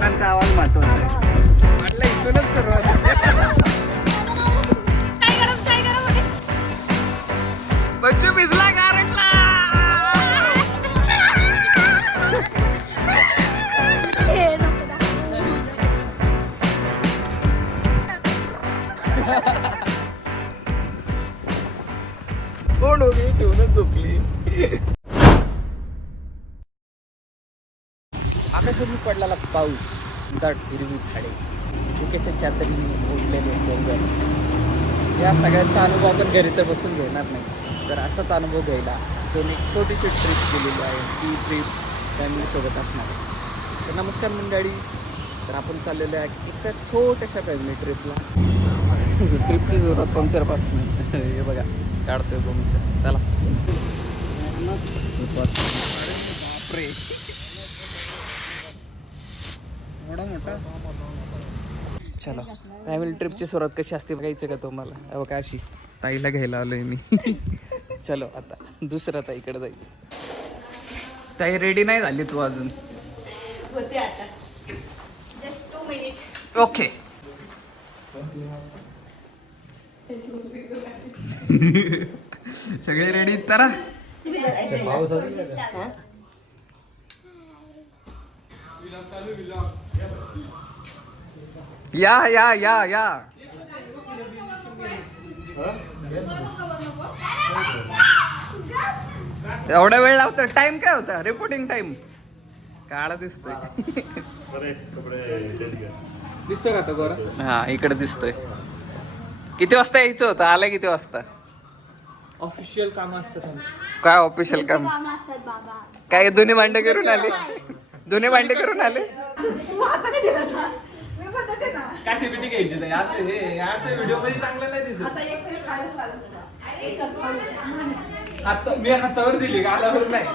पुणेकरांचा आवाज महत्वाचा आहे. म्हटलं इथूनच सुरुवात बच्चू भिजला गारटला. थोड उभी ठेवूनच झोपली. आकाशातून पडलेला पाऊस, दाट हिरवी झाडे, धुक्याच्या चातरीने ओढलेले डोंगर, या सगळ्यांचा अनुभव आपण घरी तर बसून घेणार नाही. तर असाच अनुभव घ्यायला दोन एक छोटीशी ट्रिप केलेली आहे. ती ट्रिप फॅमिलीसोबत असणार आहे. तर नमस्कार मंडळी. तर आपण चाललेलो आहे एका छोट्याशा फॅमिली ट्रिपला. ट्रिपची जोरात पंक्चरपासून हे बघा काढतोय पंक्चर. चला. बापरे एवढा मोठा. चलो फॅमिली ट्रिपची सुरुवात कशी असते बघायचं का तुम्हाला? बघा अशी ताईला घ्यायला आलोय मी. चलो आता दुसऱ्या ताईकडे जायचं. ताई रेडी नाही झाली तू अजून? ओके. सगळे रेडी तर या या या या. एवढा वेळ लावतो. टाइम काय होता? रिपोर्टिंग टाइम काळा दिसतोय. दिसतोय का तो गोरा? हा इकडे दिसतोय. किती वाजता यायचं होतं? आलं किती वाजता? ऑफिशियल काम असतं त्यांचं. काय ऑफिशियल काम? काय दोन्ही भांडे करून आले? दोन्ही भांडे करून आले? काय टिपिटी घ्यायची नाही असं. हे असं व्हिडिओ मध्ये चांगलं नाही दिसत. आता मी हातावर दिली गालावर नाही.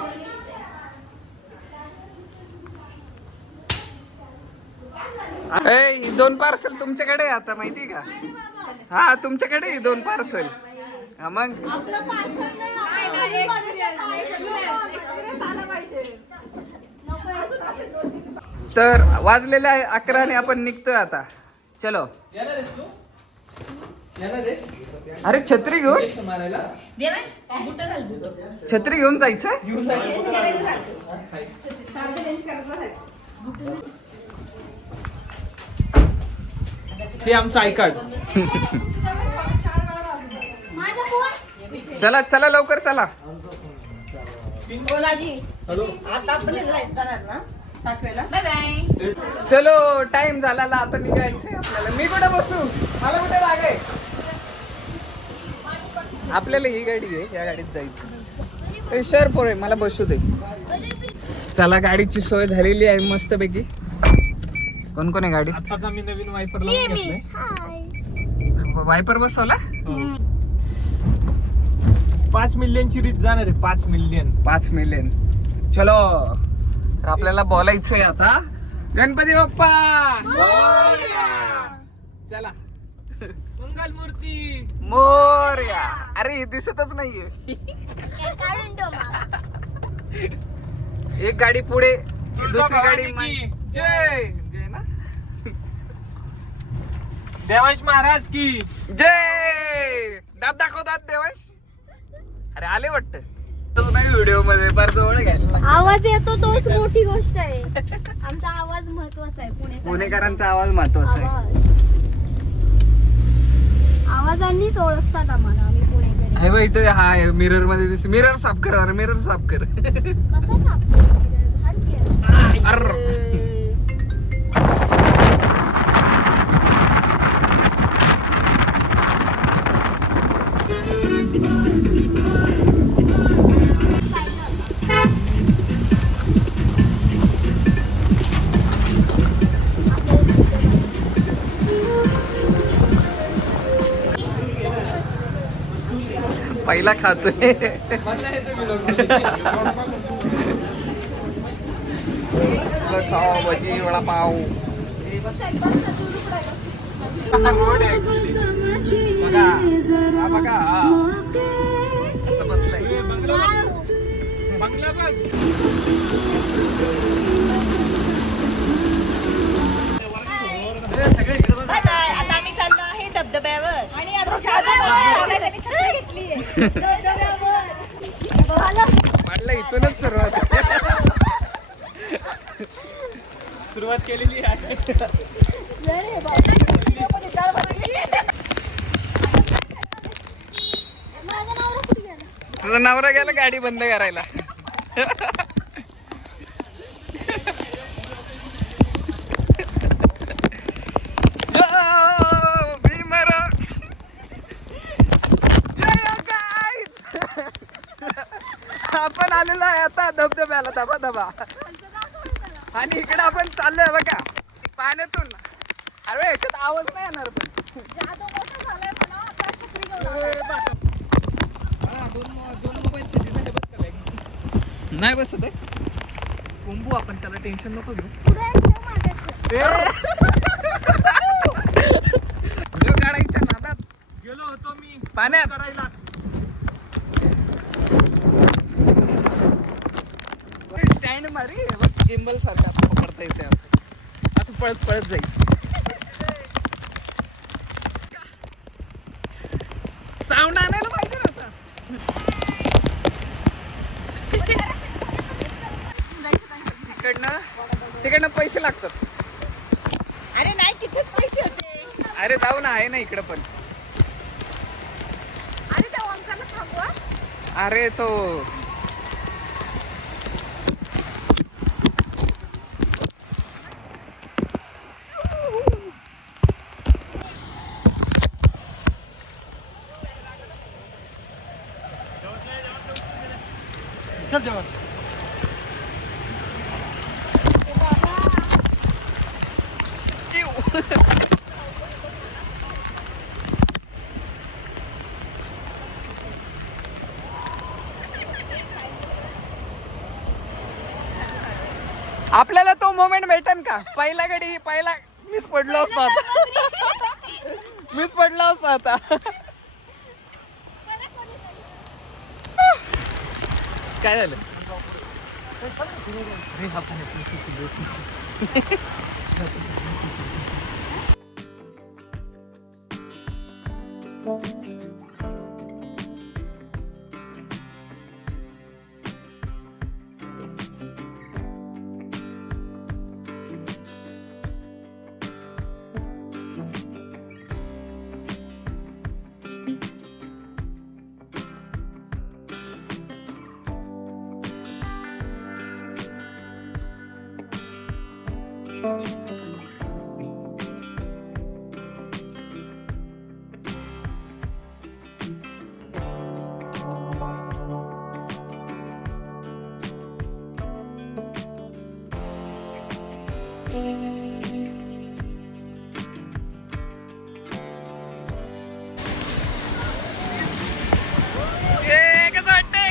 ए 2 पार्सल तुमच्याकडे आहे आता माहिती का? हा तुमच्याकडे 2 पार्सल. हा मग तर वाजलेले आहे 11 आणि आपण निघतोय आता. चलो. अरे छत्री घेऊन मारायला छत्री घेऊन जायचं. हे आमचं आय कार्ड. चला चला लवकर चला. चलो टाइम झाला आता निघायचंय आपल्याला. मी कुठे बसू? मला कुठे लागाय? आपल्याला ही गाडी आहे, या गाडीत जायचं. शहर पोरे मला बसू दे. चला गाडीची सोय झालेली आहे मस्त पैकी. कोण कोण आहे गाडीत? आताच आम्ही नवीन वायपर लावून घेतलंय. वायपर बसवला? 5 मिलियनची रीत जाणार आहे. 5 मिलियन. 5 मिलियन. चलो तर आपल्याला बोलायचंय आता. गणपती बाप्पा चला. मंगल मूर्ती मोरया. अरे दिसतच नाहीये. एक गाडी पुढे, दुसरी गाडी जय जय ना. देवांश महाराज की जय. दात दाखव दात देवांश. अरे आले वाटत नाही व्हिडिओ मध्ये. फार जवळ घ्यायला आवाज येतो तोच मोठी गोष्ट आहे. आमचा आवाज महत्वाचा आहे. पुणेकरांचा आवाज महत्वाचा आहे. आवाजांनीच ओळखतात आम्हाला आम्ही पुणेकरी. आहे बघ इथं. हा मिरर मध्ये दिसत. मिरर साफ कर. अरे मिरर साफ कर. कसं सापडतं? पहिला खातोय. खाओ भजी वडापाव. बघा हा बघा कसं बसलंय. बंगला बघ. वाटलं इथूनच सुरुवात. सुरुवात केलेली आहे. तुझा नवरा गेला गाडी बंद करायला. आपण आलेलो आहे आता धबधब्याला धबा धबा. आणि इकडे आपण चाललोय बघा पाण्यातून. अरे याच्यात आवाज नाही येणार पण. नाही बसत आहे कुंभू आपण त्याला टेन्शन नको घेऊ. काढायच्या नादात गेलो होतो मी पाण्यात. करायला. स्टँड मारी गिम्बल सारखं असं पकडता येते. असं असं पळत पळत जायचं. साऊंड आणायला पाहिजे ना आता. तिकडनं पैसे लागतात. अरे नाही तिथेच पैसे होते. अरे जाऊ ना आहे ना इकडं पण. अरे त्या ओंकारला थांबवा. अरे तो आपल्याला तो मोमेंट भेटेन का? पहिला मीच पडलो असतो आता. मीच पडलो असतो आता. काय झालं?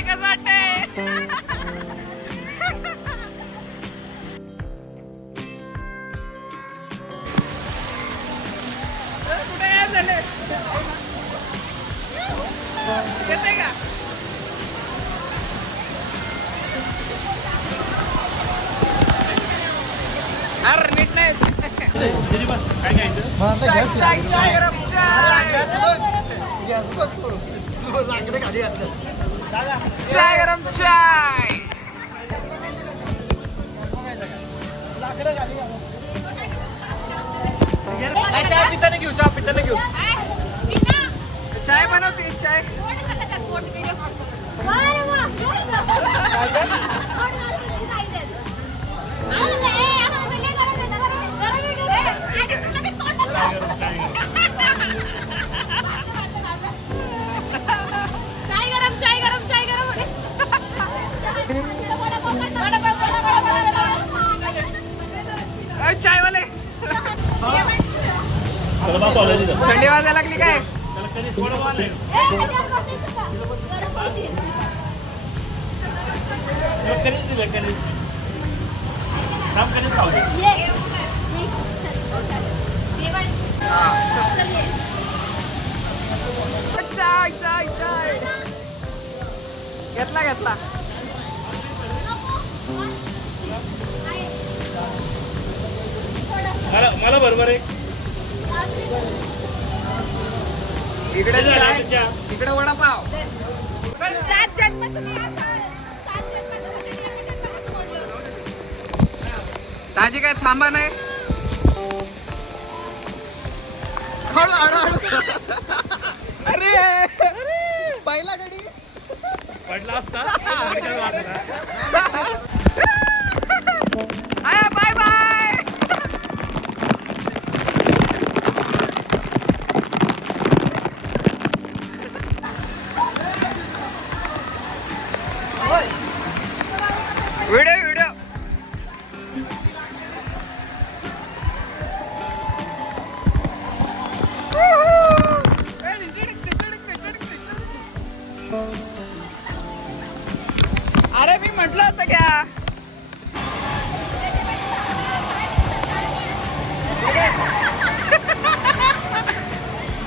कसं वाटतंय? कुठे काय झाले? येते का? अरे नीट नाही. काय घ्यायचं? चाय गरम चाय. चाय गरम चाय. चहा पिताना घेऊ, चहा पिताना घेऊ. चाय बनवते चाय. चायवाले थंडी वाजायला लागली काय? चाय चाय चाय घेतला. मला बरोबर आहे. इकडे चाय, इकडे वडापाव. ताजी काय थांबा नाही. हळू हळू हळू. अरे पहिला गाडी पडला असता बाय बाय. Video video. अरे मी म्हटलं होतं क्या.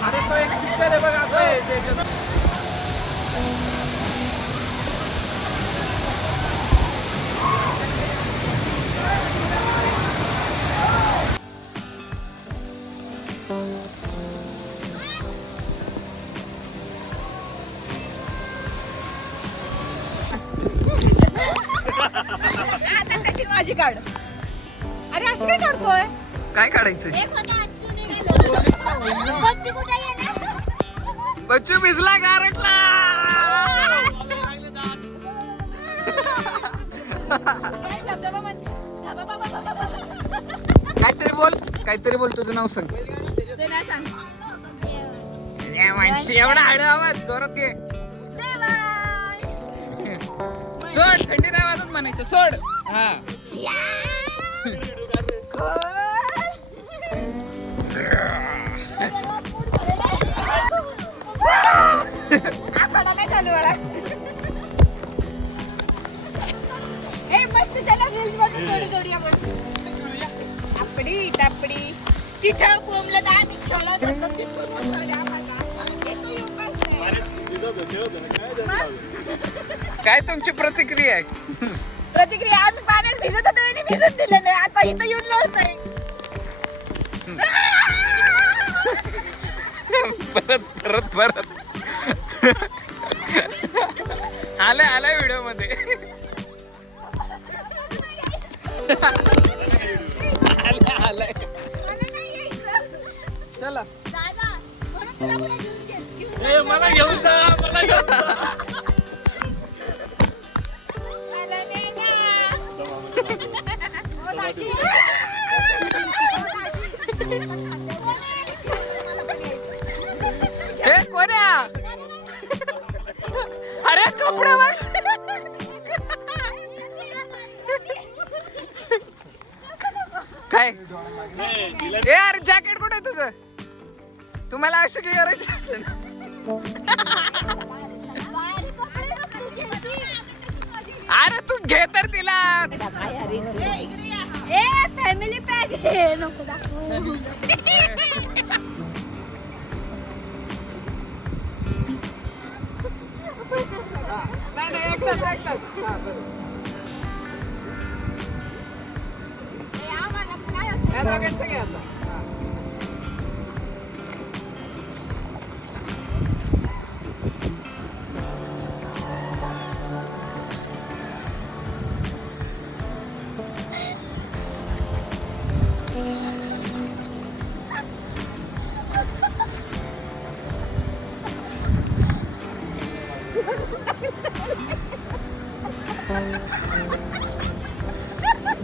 अरे तो एक पिक्चर आहे बघा असं आहे ते. माझी काढ. अरे अशी काय काढतोय. काय काढायचं. एक होता अच्चूने गेलो. बच्चू कुठे गेला? बच्चू भिजला गारटला. काहीतरी बोल, काहीतरी बोल. तुझं नाव सांग. एवढा हळू आवाज जोरात घे. सोड. थंडी नाही वाजत म्हणायचं. सोड. हा काय चालू बाळा. ए मस्त चला रील्स बनवू जोडी जोडी आपण. टापडी टापडी तिथं बोमलं तर आम्ही खेळत होतो. तिथून उठवले आम्हाला. इथं येऊन बसले. काय तुमची प्रतिक्रिया आहे. प्रतिक्रिया आम्ही पाण्यात भिजत होतो आणि भिजत दिलं नाही. आता इथं येऊन लोळतोय. परत परत परत आलाय आलाय व्हिडिओ मध्ये. आलाय चला. दादा म्हणून तुला पुढे घेऊन ए, मला घेऊन जा, मला घेऊन जा. मला नाही ना. हो दाजी. हे कोण्या. अरे कपडे बघ. काय ए अरे जॅकेट कुठे आहे तुझं. तुम्हाला असं काय करायचं असतं ना. बाहेर कपडे बघ तुझे अशी. अरे तू घे तर तिला. ए फॅमिली पॅक आहे. नको दाखवू. नाही नाही एकटाच एकटाच. हा, बरं. ए, आम्हाला काय असं. या दोघांचं घे आता. हा.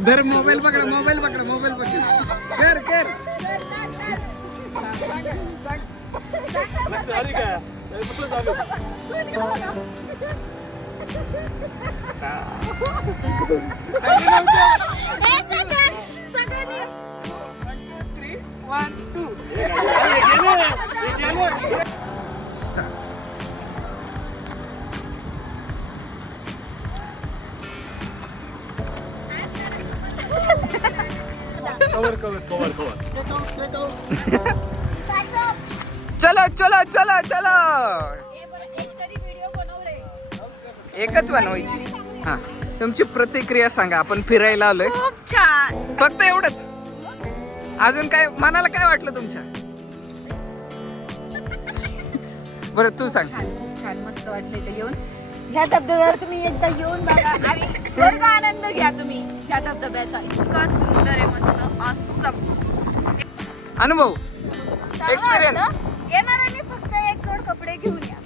धर मोबाईल पकड. मोबाईल पकड. मोबाईल पकड. कर कर. झाली काय? कुठलं झालं? ए सगळं सगळ्यांनी 1 2 कवर कवर कवर कवर. चलो चलो चलो चलो. ए, बरं, एक तरी व्हिडिओ बनव रे. एकच बनवायची. हा तुमची प्रतिक्रिया सांगा. आपण फिरायला आलोय. खूप छान. फक्त एवढंच. अजून काय मनाला काय वाटलं तुमच्या. बरं तू सांग. छान खूप छान मस्त वाटलं इथे येऊन. ह्या धबधब्यावर तुम्ही एकदा येऊन बघा आणि स्वर्ग आनंद घ्या तुम्ही ह्या धबधब्याचा. इतका सुंदर आहे, मस्त ऑसम अनुभव चांगलं Experience. वाटलं. येणाऱ्यांनी फक्त एक जोड कपडे घेऊन या.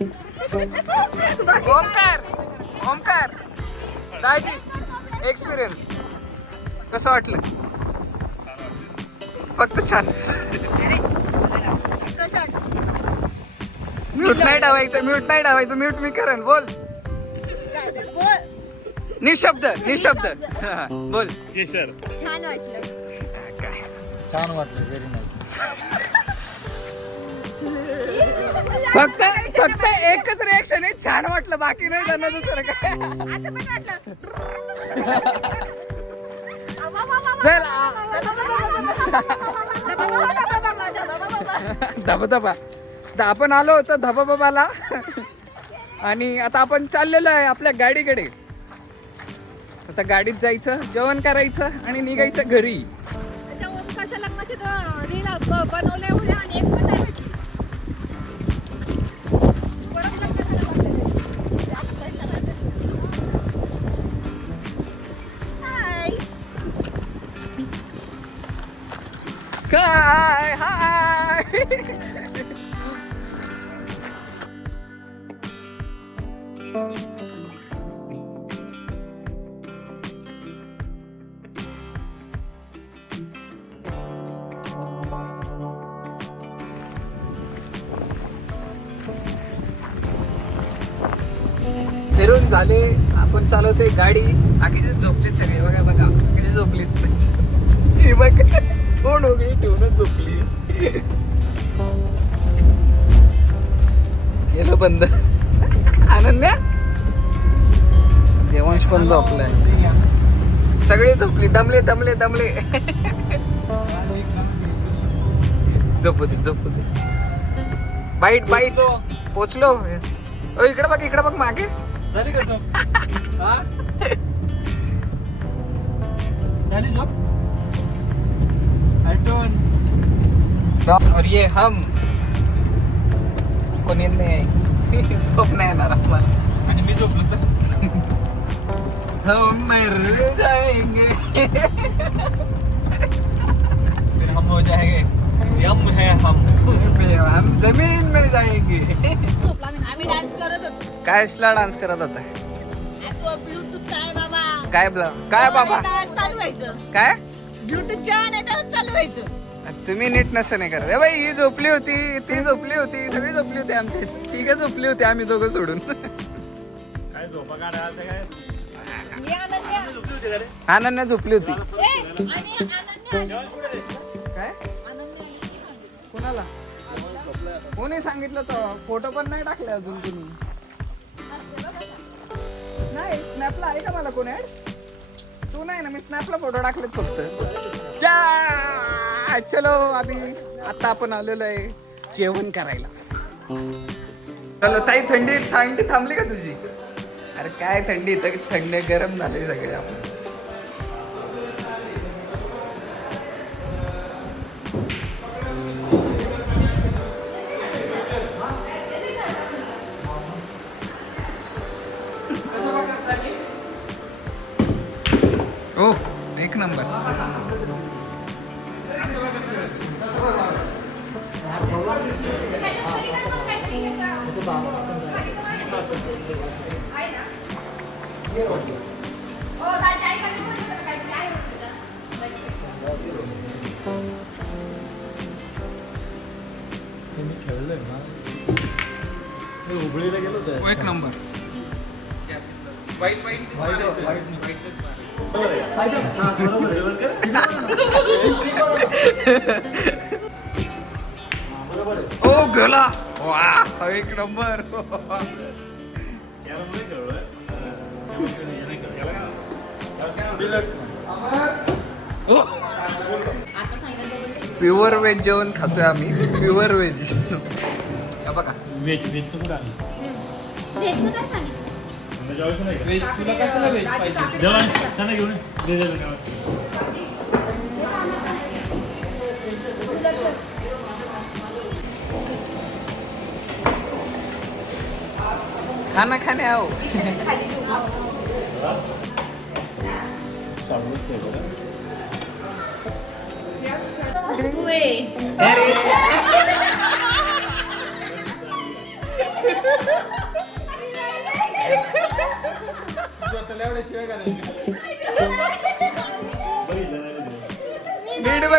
ओमकार दाजी एक्सपिरियन्स कसं वाटलं? फक्त छान. कसं वाटलं? म्यूट नाही डावायचं म्यूट मी करेन. बोल बोल. निशब्द हा, बोल. छान वाटलं. छान वाटलं, व्हेरी नाईस. फक्त एकच रिएक्शन आहे, छान वाटलं, बाकी नाही त्यांना दुसरं काय. असं पण वाटलं. चल धबधबा आपण आलो होतो धबधबाला आणि आता आपण चाललेलो आहे आपल्या गाडीकडे. आता गाडीत जायचं, जेवण करायचं आणि निघायचं घरी. त्या ओमकारच्या लग्नाचे रील बनवले एवढे आणि एक पण नाही भेटली. परत लग्न झालं वाटतं. जास्त भेटलं नाही. हाय. काय हाय. फिरून झाले, आपण चालवतोय गाडी. आगीचे झोपलीत सगळे, बघा आगीचे झोपलीत. ही बघ तोंड वगैरे ठेवूनच झोपली. गेलं बंद. अनन्या देवांश पण झोपलाय, सगळे झोपली. दमले झोपू दे. बाईट पोचलो. इकडे बघ मागे. झाली का झोप? हा? झाली झोप? I don't. और ये हम को नींद नहीं आई. झोप नाही येणार आम्हाला. आणि मी झोपलो तर हम मर जाएंगे. फिर हम हो जाएंगे. यम है हम. हम जमीन में जाएंगे. आम्ही डान्स करत होतो. कायला डान्स करत होता? तू ब्लूटूथ काय बाबा? काय बाबा चालू व्हायचं. काय ब्लूटूथ जेव्हा नाही तेव्हा चालू व्हायचं. तुम्ही नीट नसं नाही करत. बाई ही झोपली होती, ती झोपली होती, सगळी झोपली होती. आमची तिघं झोपली होती, आम्ही दोघं सोडून. काय झोपा काढा काय? मी अनन्या. अनन्या झोपली होती. आणि अनन्या काय कोणाला कोणी सांगितलं तर? फोटो पण नाही टाकले अजून कुणी. नाही स्नॅपला आहे का मला कोण ऍड? तू नाही ना, मी स्नॅपला फोटो टाकलेत फक्त. चलो अभि आता आपण आलेलो आहे जेवण करायला. चलो ताई, थंडी थांबली का तुझी? अरे काय थंडी, थंड गरम झाले सगळे आपण. ओ एक नंबर. मी खेळलोय ना. मी हुबळीला गेलो होतो. एक नंबर. वाईट ओ गेला. वा एक नंबर. प्युअर व्हेज जेवण खातोय आम्ही. प्युअर व्हेज बघा. व्हेजचं कुठं आली? व्हेजचं काय सांगितलं? व्हेज तुला कसं व्हेज पाहिजे? जेवण त्यांना घेऊन खाना खाने आओ. खाली झोपा. तू ये.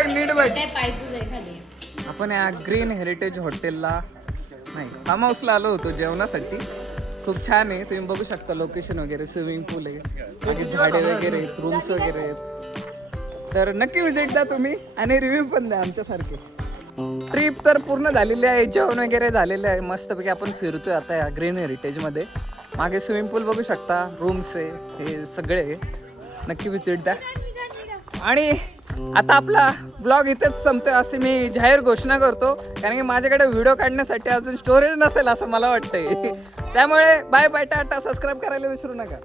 नीट बघ. काय पाय तुझं खाली. आपण या ग्रीन हेरिटेज हॉटेलला नाही फार्म हाऊसला आलो होतो जेवणासाठी. खूप छान आहे, तुम्ही बघू शकता लोकेशन वगैरे, स्विमिंग पूल आहे, बाकी झाडे वगैरे आहेत, रूम्स वगैरे आहेत. तर नक्की विजिट द्या तुम्ही आणि रिव्ह्यू पण द्या आमच्यासारखे. ट्रिप तर पूर्ण झालेली आहे, जेवण वगैरे झालेलं आहे, मस्तपैकी आपण फिरतोय आता या ग्रीन हेरिटेजमध्ये. मागे स्विमिंग पूल बघू शकता, रूम्स आहे, हे सगळे आहे. नक्की विजिट द्या. आणि आता आपला ब्लॉग इथेच संपतोय अशी मी जाहीर घोषणा करतो, कारण की माझ्याकडे व्हिडिओ काढण्यासाठी अजून स्टोरेज नसेल असं मला वाटतंय. त्यामुळे बाय बाय, टाटा, सबस्क्राईब करायला विसरू नका.